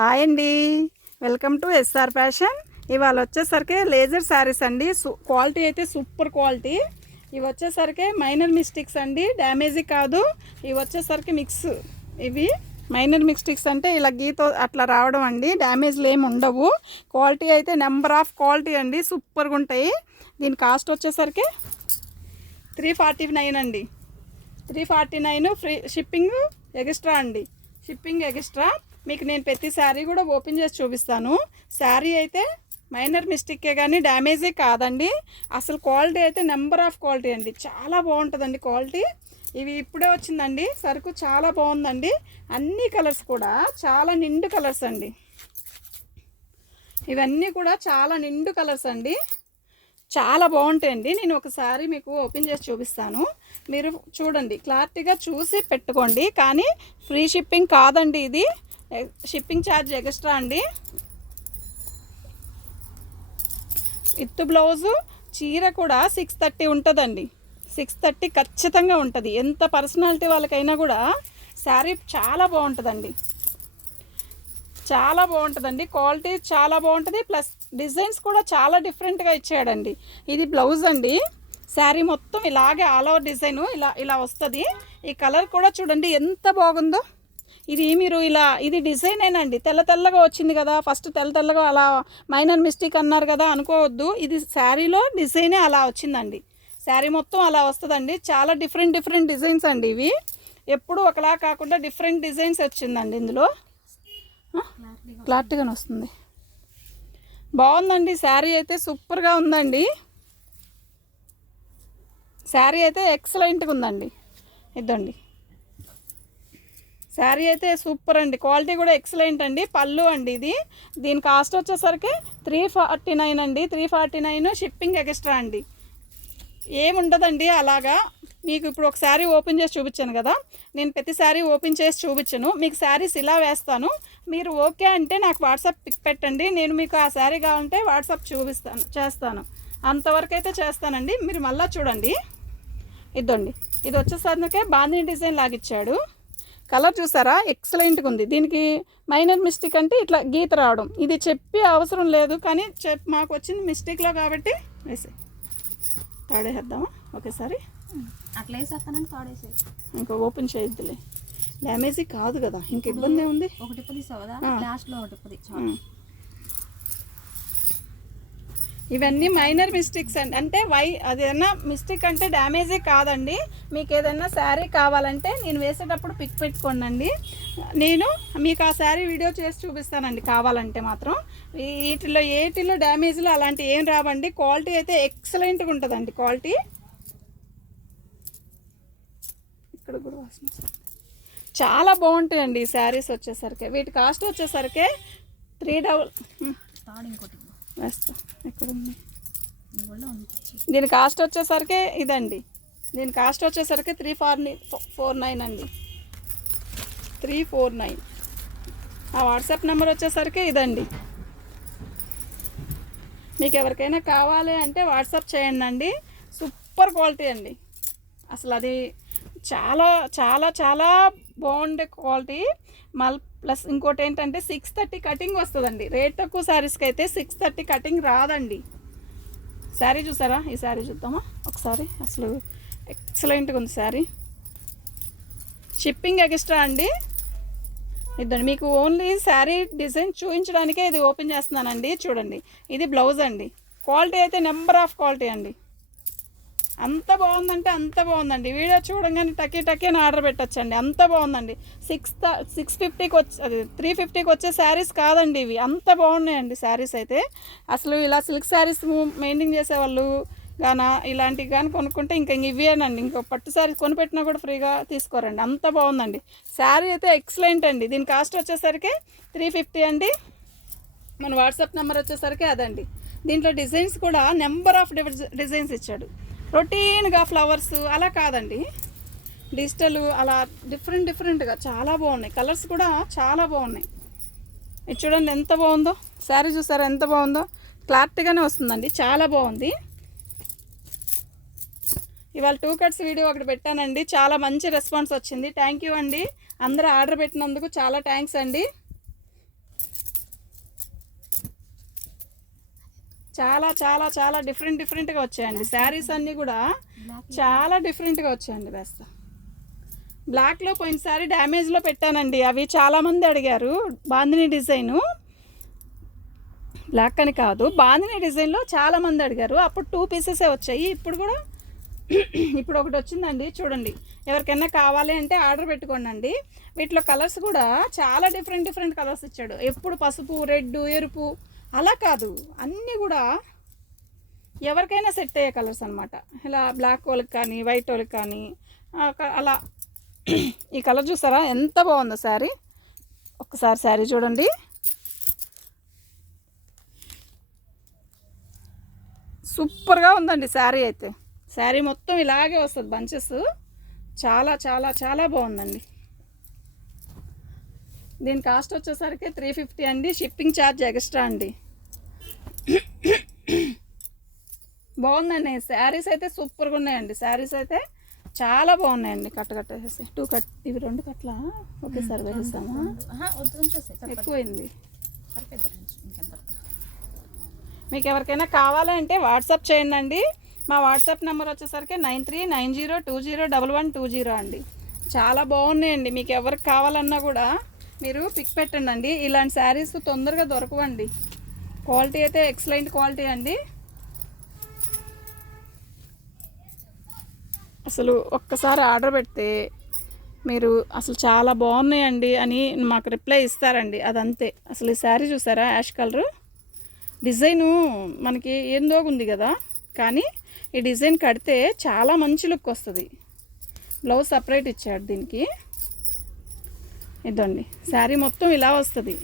Hi అండి. Welcome to SR fashion. ఇవాళ వచ్చేసరికి లేజర్ శారీస్ అండి. క్వాలిటీ అయితే సూపర్ క్వాలిటీ. ఇవి వచ్చేసరికి మైనర్ మిస్టేక్స్ అండి. డ్యామేజీ కాదు. ఇవి వచ్చేసరికి మిక్స్. ఇవి మైనర్ మిస్టేక్స్ అంటే ఇలా గీత అట్లా రావడం అండి. డ్యామేజ్లు ఏమి ఉండవు. క్వాలిటీ అయితే నెంబర్ ఆఫ్ క్వాలిటీ అండి. సూపర్గా ఉంటాయి. దీని కాస్ట్ వచ్చేసరికి త్రీ ఫార్టీ నైన్ అండి. Three forty nine free shipping extra అండి. షిప్పింగ్ ఎక్స్ట్రా మీకు నేను ప్రతి శారీ కూడా ఓపెన్ చేసి చూపిస్తాను. శారీ అయితే మైనర్ మిస్టేకే కానీ డ్యామేజే కాదండి. అసలు క్వాలిటీ అయితే నెంబర్ ఆఫ్ క్వాలిటీ అండి. చాలా బాగుంటుందండి క్వాలిటీ. ఇవి ఇప్పుడే వచ్చిందండి. సరుకు చాలా బాగుందండి. అన్ని కలర్స్ కూడా చాలా నిండు కలర్స్ అండి. ఇవన్నీ కూడా చాలా నిండు కలర్స్ అండి. చాలా బాగుంటాయండి. నేను ఒకసారి మీకు ఓపెన్ చేసి చూపిస్తాను. మీరు చూడండి. క్లారిటీగా చూసి పెట్టుకోండి. కానీ ఫ్రీ షిప్పింగ్ కాదండి ఇది. షిప్పింగ్ ఛార్జ్ ఎక్స్ట్రా అండి. ఇత్తు బ్లౌజు చీర కూడా సిక్స్ థర్టీ ఉంటుందండి. సిక్స్ థర్టీ ఖచ్చితంగా ఉంటుంది. ఎంత పర్సనాలిటీ వాళ్ళకైనా కూడా శారీ చాలా బాగుంటుందండి. చాలా బాగుంటుందండి. క్వాలిటీ చాలా బాగుంటుంది. ప్లస్ డిజైన్స్ కూడా చాలా డిఫరెంట్గా ఇచ్చాడండి. ఇది బ్లౌజ్ అండి. శారీ మొత్తం ఇలాగే ఆల్ ఓవర్ డిజైన్ ఇలా ఇలా వస్తుంది. ఈ కలర్ కూడా చూడండి ఎంత బాగుందో. ఇది మీరు ఇలా ఇది డిజైన్ అయినండి తెల్ల తెల్లగా వచ్చింది కదా. ఫస్ట్ తెల్ల తెల్లగా అలా మైనర్ మిస్టేక్ అన్నారు కదా అనుకోవద్దు. ఇది శారీలో డిజైనే అలా వచ్చిందండి. శారీ మొత్తం అలా వస్తుందండి. చాలా డిఫరెంట్ డిఫరెంట్ డిజైన్స్ అండి ఇవి. ఎప్పుడు ఒకలా కాకుండా డిఫరెంట్ డిజైన్స్ వచ్చిందండి ఇందులో. క్లారిటీగానే వస్తుంది. బాగుందండి. శారీ అయితే సూపర్గా ఉందండి. శారీ అయితే ఎక్సలెంట్గా ఉందండి. ఇద్దండి. శారీ అయితే సూపర్ అండి. క్వాలిటీ కూడా ఎక్సలెంట్ అండి. పళ్ళు అండి ఇది. దీని కాస్ట్ వచ్చేసరికి త్రీ ఫార్టీ నైన్ అండి. Three forty nine shipping extra అండి. ఏముండదండి అలాగా. మీకు ఇప్పుడు ఒక శారీ ఓపెన్ చేసి చూపించాను కదా. నేను ప్రతి శారీ ఓపెన్ చేసి చూపించను. మీకు శారీస్ ఇలా వేస్తాను. మీరు ఓకే అంటే నాకు వాట్సాప్ పిక్ పెట్టండి. నేను మీకు ఆ శారీ కావాలంటే వాట్సాప్ చూపిస్తాను చేస్తాను. అంతవరకు అయితే చేస్తానండి. మీరు మళ్ళీ చూడండి. ఇదండి ఇది వచ్చేసరికి బాందీ డిజైన్ లాగిచ్చాడు కలర్ చూసారా? ఎక్సలెంట్గా ఉంది. దీనికి మైనర్ మిస్టేక్ అంటే ఇట్లా గీత రావడం. ఇది చెప్పి అవసరం లేదు కానీ చెప్ మాకు వచ్చింది మిస్టేక్లో కాబట్టి వేసే తాడేసేద్దామా ఒకేసారి. అట్లా వేసేస్తానని తాడేసే ఇంకా ఓపెన్ చేయొద్దులే. డ్యామేజీ కాదు కదా ఇంక ఇబ్బంది ఉంది. ఒక టిప్పు తీసావు కదా ఆ. లాస్ట్లో ఒక టిప్పు తీసావు ఉం. ఇవన్నీ మైనర్ మిస్టేక్స్ అండి. అంటే వై అదేదన్నా మిస్టేక్ అంటే డ్యామేజే కాదండి. మీకు ఏదైనా శారీ కావాలంటే నేను వేసేటప్పుడు పిక్ పెట్టుకోండి నేను మీకు ఆ శారీ వీడియో చేసి చూపిస్తానండి కావాలంటే మాత్రం. వీటిలో ఏటిలో డ్యామేజ్లు అలాంటి ఏం రావండి. క్వాలిటీ అయితే ఎక్సలెంట్గా ఉంటుందండి క్వాలిటీ. ఇక్కడ కూడా వాసన వస్తుంది. చాలా బాగుంటాయండి ఈ శారీస్ వచ్చేసరికి. వీటి కాస్ట్ వచ్చేసరికి త్రీ డబల్ ఇంకోటి వేస్తా ఎక్కడ ఉంది? ఉంది దీని కాస్ట్ వచ్చేసరికి ఇదండి. దీని కాస్ట్ వచ్చేసరికి త్రీ ఫోర్ ఫోర్ నైన్ అండి. Three four nine. ఆ వాట్సాప్ నెంబర్ వచ్చేసరికి ఇదండి. మీకు ఎవరికైనా కావాలి అంటే వాట్సాప్ చేయండి అండి. సూపర్ క్వాలిటీ అండి. అసలు అది చాలా చాలా చాలా బాగుండే క్వాలిటీ. మల్ ప్లస్ ఇంకోటి ఏంటంటే సిక్స్ థర్టీ కటింగ్ వస్తుందండి. రేట్ తక్కువ శారీస్కి అయితే సిక్స్ థర్టీ కటింగ్ రాదండి. శారీ చూసారా? ఈ శారీ చూద్దామా? ఒకసారి అసలు ఎక్సలెంట్గా ఉంది శారీ షిప్పింగ్ ఎక్స్ట్రా అండి. ఇద్దండి. మీకు ఓన్లీ శారీ డిజైన్ చూపించడానికే ఇది ఓపెన్ చేస్తున్నానండి. చూడండి. ఇది బ్లౌజ్ అండి. క్వాలిటీ అయితే నెంబర్ ఆఫ్ క్వాలిటీ అండి. అంత బాగుందంటే అంత బాగుందండి. వీడియో చూడంగానే టకీ టకీ అని ఆర్డర్ పెట్టచ్చండి. అంత బాగుందండి. సిక్స్ సిక్స్ ఫిఫ్టీకి వచ్చి అది త్రీ ఫిఫ్టీకి వచ్చే శారీస్ కాదండి ఇవి. అంత బాగున్నాయండి శారీస్ అయితే. అసలు ఇలా సిల్క్ శారీస్ మెయింటైన్ చేసేవాళ్ళు కానీ ఇలాంటివి కానీ కొనుక్కుంటే ఇంకా ఇవేనండి ఇంకో పట్టు శారీ కొనిపెట్టినా కూడా ఫ్రీగా తీసుకోరండి. అంత బాగుందండి. శారీ అయితే ఎక్సలెంట్ అండి. దీని కాస్ట్ వచ్చేసరికి త్రీ ఫిఫ్టీ అండి. మన వాట్సాప్ నెంబర్ వచ్చేసరికి అదండి. దీంట్లో డిజైన్స్ కూడా నెంబర్ ఆఫ్ డిజైన్స్ ఇచ్చాడు. రొటీన్గా ఫ్లవర్స్ అలా కాదండి. డిజిటల్ అలా డిఫరెంట్ డిఫరెంట్గా చాలా బాగున్నాయి. కలర్స్ కూడా చాలా బాగున్నాయి. ఇది చూడండి ఎంత బాగుందో. శారీ చూసారా ఎంత బాగుందో. క్లారిటీగానే వస్తుందండి. చాలా బాగుంది. ఇవాళ టూ కట్స్ వీడియో ఒకటి పెట్టానండి. చాలా మంచి రెస్పాన్స్ వచ్చింది. థ్యాంక్ యూ అండి. అందరూ ఆర్డర్ పెట్టినందుకు చాలా థ్యాంక్స్ అండి. చాలా చాలా చాలా డిఫరెంట్ డిఫరెంట్గా వచ్చాయండి. శారీస్ అన్నీ కూడా చాలా డిఫరెంట్గా వచ్చాయండి వేస్తా బ్లాక్లో పోయినసారి డ్యామేజ్లో పెట్టానండి. అవి చాలామంది అడిగారు బాందిని డిజైను బ్లాక్ అని కాదు బాందిని డిజైన్లో చాలామంది అడిగారు. అప్పుడు టూ పీసెసే వచ్చాయి. ఇప్పుడు కూడా ఇప్పుడు ఒకటి వచ్చిందండి చూడండి. ఎవరికైనా కావాలి అంటే ఆర్డర్ పెట్టుకోండి అండి. వీటిలో కలర్స్ కూడా చాలా డిఫరెంట్ డిఫరెంట్ కలర్స్ ఇచ్చాడు. ఎప్పుడు పసుపు రెడ్ ఎరుపు అలా కాదు. అన్నీ కూడా ఎవరికైనా సెట్ అయ్యే కలర్స్ అనమాట ఇలా బ్లాక్ వాళ్ళకి కానీ వైట్ వాళ్ళకి కానీ అలా ఈ కలర్ చూసారా? ఎంత బాగుందో శారీ. ఒక్కసారి శారీ చూడండి. సూపర్గా ఉందండి శారీ అయితే. శారీ మొత్తం ఇలాగే వస్తుంది బంచెస్. చాలా చాలా చాలా బాగుందండి. దీని కాస్ట్ వచ్చేసరికి త్రీ ఫిఫ్టీ అండి. షిప్పింగ్ ఛార్జ్ ఎక్స్ట్రా అండి. బాగుందండి. శారీస్ అయితే సూపర్గా ఉన్నాయండి. శారీస్ అయితే చాలా బాగున్నాయండి. కట్ట కట్టేసి టూ కట్ ఇవి రెండు కట్ల ఒకేసారి వేసేస్తామా ఉంచేసి చెప్పండి ఎక్కువైంది. మీకు ఎవరికైనా కావాలంటే వాట్సాప్ చేయండి అండి. మా వాట్సాప్ నెంబర్ వచ్చేసరికి nine three nine zero two zero double one two zero అండి. చాలా బాగున్నాయండి. మీకు ఎవరికి కావాలన్నా కూడా మీరు పిక్ పెట్టండి అండి ఇలాంటి శారీస్ తొందరగా దొరకవండి. క్వాలిటీ అయితే ఎక్సలెంట్ క్వాలిటీ అండి. అసలు ఒక్కసారి ఆర్డర్ పెడితే మీరు అసలు చాలా బాగున్నాయండి అని మాకు రిప్లై ఇస్తారండి. అదంతే. అసలు ఈ శారీ చూసారా? Ash colour. డిజైను మనకి ఏందో ఉంది కదా? కానీ ఈ డిజైన్ కడితే చాలా మంచి లుక్ వస్తుంది. బ్లౌజ్ సపరేట్ ఇచ్చాడు దీనికి. ఇదండి. శారీ మొత్తం ఇలా వస్తుంది.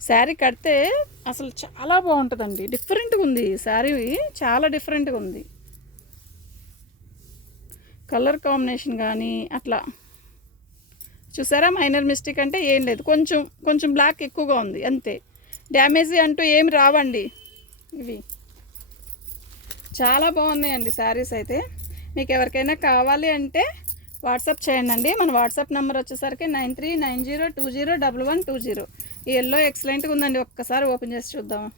శారీ కడితే అసలు చాలా బాగుంటుందండి. డిఫరెంట్గా ఉంది. శారీ చాలా డిఫరెంట్గా ఉంది. కలర్ కాంబినేషన్ కానీ అట్లా. చూసారా? మైనర్ మిస్టేక్ అంటే ఏం లేదు. కొంచెం కొంచెం బ్లాక్ ఎక్కువగా ఉంది. అంతే. డ్యామేజ్ అంటూ ఏమి రావండి. ఇవి. చాలా బాగున్నాయండి శారీస్ అయితే. మీకు ఎవరికైనా కావాలి అంటే వాట్సాప్ చేయండి అండి. మన వాట్సాప్ నెంబర్ వచ్చేసరికి nine three nine zero two zero double one two zero. ఈ ఎల్లో ఎక్సలెంట్గా ఉందండి. ఒక్కసారి ఓపెన్ చేసి చూద్దాము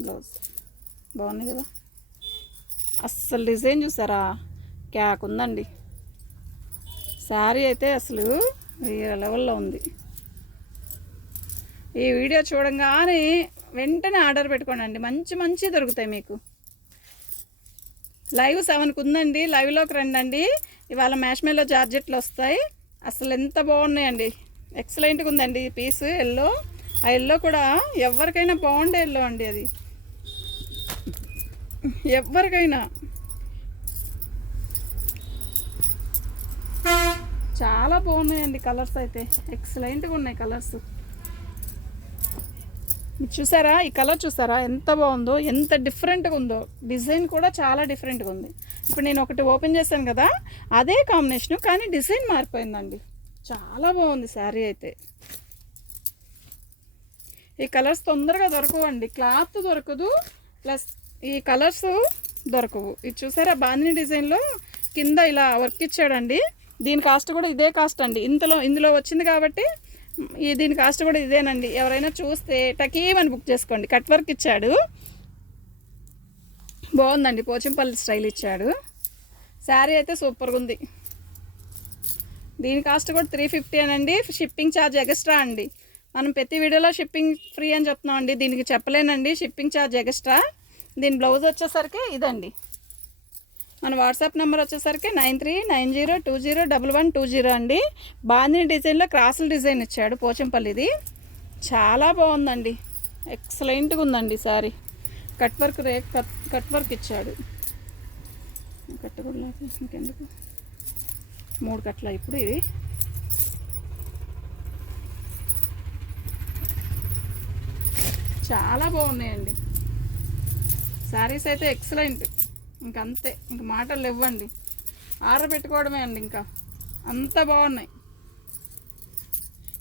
బ్లౌజ్. బాగుంది కదా? అస్సలు డిజైన్ చూసారా? క్యాక్ ఉందండి. శారీ అయితే అసలు వేరే లెవెల్లో ఉంది. ఈ వీడియో చూడంగానే వెంటనే ఆర్డర్ పెట్టుకోండి మంచి మంచి దొరుకుతాయి మీకు. లైవ్ సెవెన్కి ఉందండి. లైవ్లోకి రండి ఇవాళ మ్యాష్మేలో జార్జెట్లు వస్తాయి. అసలు ఎంత బాగున్నాయండి. ఎక్సలెంట్గా ఉందండి ఈ పీస్ ఎల్లో. ఆ ఎల్లో కూడా ఎవరికైనా బాగుండే ఎల్లో అండి అది. ఎవరికైనా. చాలా బాగున్నాయండి కలర్స్ అయితే. ఎక్సలెంట్గా ఉన్నాయి కలర్స్. చూసారా? ఈ కలర్ చూసారా? ఎంత బాగుందో ఎంత డిఫరెంట్గా ఉందో. డిజైన్ కూడా చాలా డిఫరెంట్గా ఉంది. ఇప్పుడు నేను ఒకటి ఓపెన్ చేశాను కదా అదే కాంబినేషన్ కానీ డిజైన్ మారిపోయిందండి. చాలా బాగుంది శారీ అయితే. ఈ కలర్స్ తొందరగా దొరకవండి. క్లాత్ దొరకదు ప్లస్ ఈ కలర్స్ దొరకవు. ఇది చూసారా? బాందిని డిజైన్లో కింద ఇలా వర్క్ ఇచ్చాడండి. దీని కాస్ట్ కూడా ఇదే కాస్ట్ అండి. ఇంతలో ఇందులో వచ్చింది కాబట్టి దీని కాస్ట్ కూడా ఇదేనండి. ఎవరైనా చూస్తే టకీమని బుక్ చేసుకోండి. కట్ వర్క్ ఇచ్చాడు. బాగుందండి. పోచంపల్లి స్టైల్ ఇచ్చాడు. శారీ అయితే సూపర్గా ఉంది. దీని కాస్ట్ కూడా త్రీ ఫిఫ్టీ అనండి. షిప్పింగ్ ఛార్జ్ ఎక్స్ట్రా అండి. మనం ప్రతి వీడియోలో షిప్పింగ్ ఫ్రీ అని చెప్తున్నాం అండి. దీనికి చెప్పలేనండి. Shipping charge extra. దీని బ్లౌజ్ వచ్చేసరికి ఇదండి. మన వాట్సాప్ నెంబర్ వచ్చేసరికి nine three nine zero two zero double one two zero అండి. బాందిని డిజైన్లో క్రాసుల డిజైన్ ఇచ్చాడు పోచంపల్లిది. చాలా బాగుందండి. ఎక్సలెంట్గా ఉందండి సారీ. కట్ వర్క్ రే కట్ కట్ వర్క్ ఇచ్చాడు. కట్ ఎందుకు ఇంకెందుకు? మూడు కట్ల ఇప్పుడు ఇది. చాలా బాగున్నాయండి. శారీస్ అయితే ఎక్సలెంట్ ఇంక అంతే ఇంక మాటలు ఇవ్వండి ఆర్డర్ పెట్టుకోవడమే అండి ఇంకా. అంత బాగున్నాయి.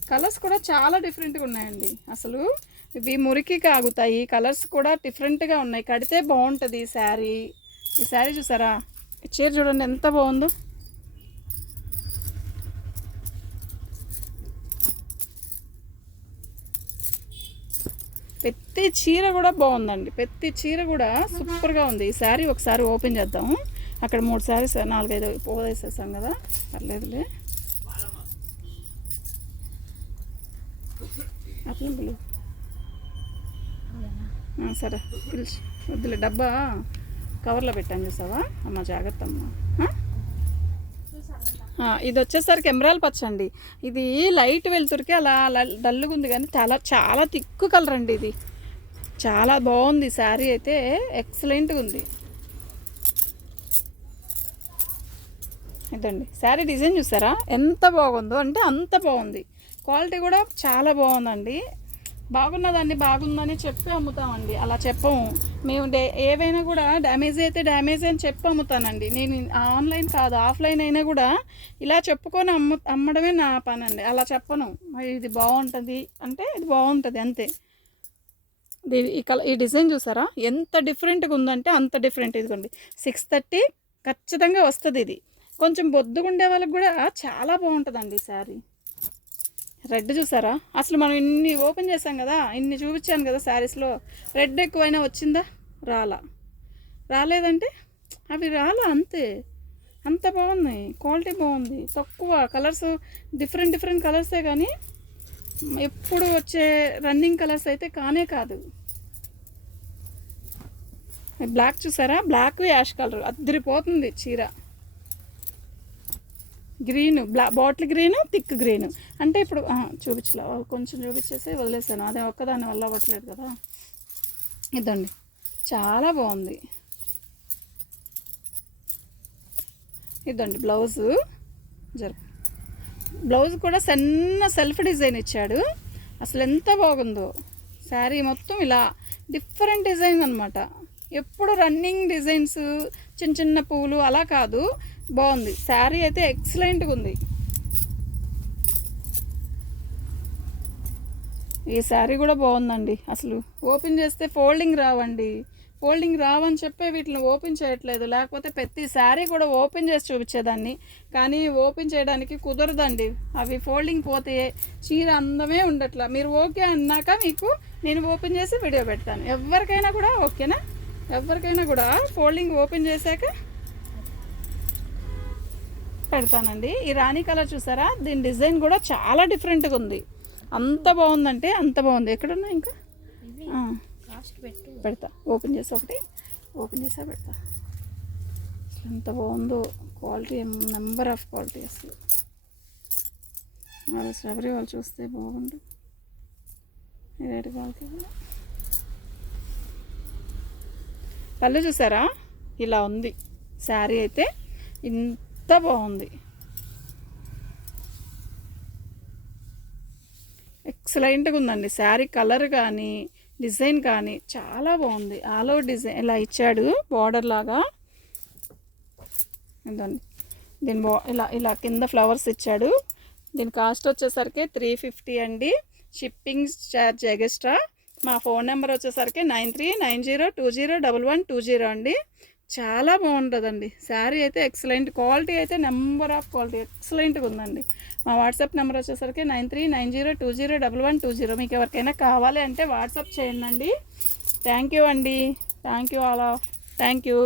కలర్స్ కూడా చాలా డిఫరెంట్గా ఉన్నాయండి. అసలు ఇవి మురికి కాగుతాయి. కలర్స్ కూడా డిఫరెంట్గా ఉన్నాయి. కడితే బాగుంటుంది ఈ శారీ. ఈ శారీ చూసారా? చీర చూడండి ఎంత బాగుందో. ప్రతి చీర కూడా బాగుందండి. ప్రతి చీర కూడా సూపర్గా ఉంది. ఈ శారీ ఒకసారి ఓపెన్ చేద్దాం. అక్కడ మూడు శారీస్ నాలుగైదు పోదేసేసాం కదా. పర్లేదులే. అట్లా పిలు సరే. పిలిచి వద్దులే. డబ్బా కవర్లో పెట్టాను చూసావా? అమ్మ జాగ్రత్త అమ్మ. ఇది వచ్చేసరికి ఎమరాల్ పచ్చ అండి. ఇది లైట్ వెళ్తురికి అలా డల్లుగా ఉంది కానీ చాలా చాలా తిక్కు కలర్ అండి ఇది. చాలా బాగుంది. శారీ అయితే ఎక్సలెంట్గా ఉంది ఇదండి. శారీ డిజైన్ చూసారా? ఎంత బాగుందో అంటే అంత బాగుంది. క్వాలిటీ కూడా చాలా బాగుందండి. బాగున్నదాన్ని బాగుందని చెప్పి అమ్ముతామండి. అలా చెప్పము. మేము డే ఏవైనా కూడా డ్యామేజ్ అయితే డ్యామేజ్ అని చెప్పి అమ్ముతానండి. నేను ఆన్లైన్ కాదు ఆఫ్లైన్ అయినా కూడా ఇలా చెప్పుకొని అమ్ము అమ్మడమే నా పని అండి అలా చెప్పను. మరి ఇది బాగుంటుంది అంటే ఇది బాగుంటుంది అంతే. ఈ కలర్ ఈ డిజైన్ చూసారా? ఎంత డిఫరెంట్గా ఉందంటే అంత డిఫరెంట్ ఇదిగోండి. సిక్స్ థర్టీ ఖచ్చితంగా వస్తుంది ఇది. కొంచెం బొద్దుగా ఉండే వాళ్ళకి కూడా చాలా బాగుంటుందండి ఈ శారీ. రెడ్ చూసారా? అసలు మనం ఇన్ని ఓపెన్ చేసాం కదా ఇన్ని చూపించాను కదా శారీస్లో రెడ్ ఎక్కువైనా వచ్చిందా? రాలా. రాలేదంటే? అవి రాలా అంతే. అంత బాగున్నాయి. క్వాలిటీ బాగుంది. తక్కువ కలర్స్ డిఫరెంట్ డిఫరెంట్ కలర్సే కానీ ఎప్పుడు వచ్చే రన్నింగ్ కలర్స్ అయితే కానే కాదు. బ్లాక్ చూసారా? Black ash colour. అద్దరిపోతుంది చీర. గ్రీను బ్లా బాటిల్ గ్రీన్ థిక్ గ్రీను. అంటే ఇప్పుడు చూపించలే. వాళ్ళు కొంచెం చూపించేసి వదిలేసాను. అదే ఒక్కదాని వల్ల అవ్వట్లేదు కదా. ఇదండి. చాలా బాగుంది. ఇదండి బ్లౌజు. జరుపు. బ్లౌజ్ కూడా సన్న సెల్ఫ్ డిజైన్ ఇచ్చాడు. అసలు ఎంత బాగుందో. శారీ మొత్తం ఇలా డిఫరెంట్ డిజైన్ అనమాట ఎప్పుడు రన్నింగ్ డిజైన్స్ చిన్న చిన్న పువ్వులు అలా కాదు. బాగుంది. శారీ అయితే ఎక్సలెంట్గా ఉంది. ఈ శారీ కూడా బాగుందండి. అసలు ఓపెన్ చేస్తే ఫోల్డింగ్ రావండి. ఫోల్డింగ్ రావని చెప్పే వీటిని ఓపెన్ చేయట్లేదు. లేకపోతే ప్రతి శారీ కూడా ఓపెన్ చేసి చూపించేదాన్ని. కానీ ఓపెన్ చేయడానికి కుదరదండి. అవి ఫోల్డింగ్ పోతే చీర అందమే ఉండట్లా. మీరు ఓకే అన్నాక మీకు నేను ఓపెన్ చేసి వీడియో పెడతాను. ఎవరికైనా కూడా ఓకేనా? ఎవరికైనా కూడా ఫోల్డింగ్ ఓపెన్ చేశాక పెడతానండి. ఈ రాణి కలర్ చూసారా? దీని డిజైన్ కూడా చాలా డిఫరెంట్గా ఉంది. అంత బాగుందంటే అంత బాగుంది. ఎక్కడున్నా ఇంకా? లాస్ట్ పెట్టు. పెడతా. ఓపెన్ చేసి ఒకటి. ఓపెన్ చేసా పెడతా. అసలు ఎంత బాగుందో క్వాలిటీ నెంబర్ ఆఫ్ క్వాలిటీ అసలు. వాళ్ళు శబరి వాళ్ళు చూస్తే బాగుండు. రేటు క్వాలిటీ కూడా. పళ్ళు చూసారా? ఇలా ఉంది. శారీ అయితే ఇంత బాగుంది. ఎక్సలెంట్గా ఉందండి. శారీ కలర్ కానీ డిజైన్ కానీ చాలా బాగుంది. ఆల్ డిజైన్ ఇలా ఇచ్చాడు బార్డర్ లాగా. ఇదండి దీని బా ఇలా ఇలా కింద ఫ్లవర్స్ ఇచ్చాడు. దీని కాస్ట్ వచ్చేసరికి త్రీ ఫిఫ్టీ అండి. షిప్పింగ్ ఛార్జ్ ఎగస్ట్రా మా ఫోన్ నెంబర్ వచ్చేసరికి nine three nine zero two zero double one two zero అండి. చాలా బాగుంటుందండి. శారీ అయితే ఎక్సలెంట్. క్వాలిటీ అయితే నెంబర్ ఆఫ్ క్వాలిటీ ఎక్సలెంట్గా ఉందండి. మా వాట్సాప్ నెంబర్ వచ్చేసరికి nine three nine zero two zero double one two zero. మీకు ఎవరికైనా కావాలి అంటే వాట్సాప్ చేయండి అండి థ్యాంక్ యూ అండి. Thank you all of. Thank you.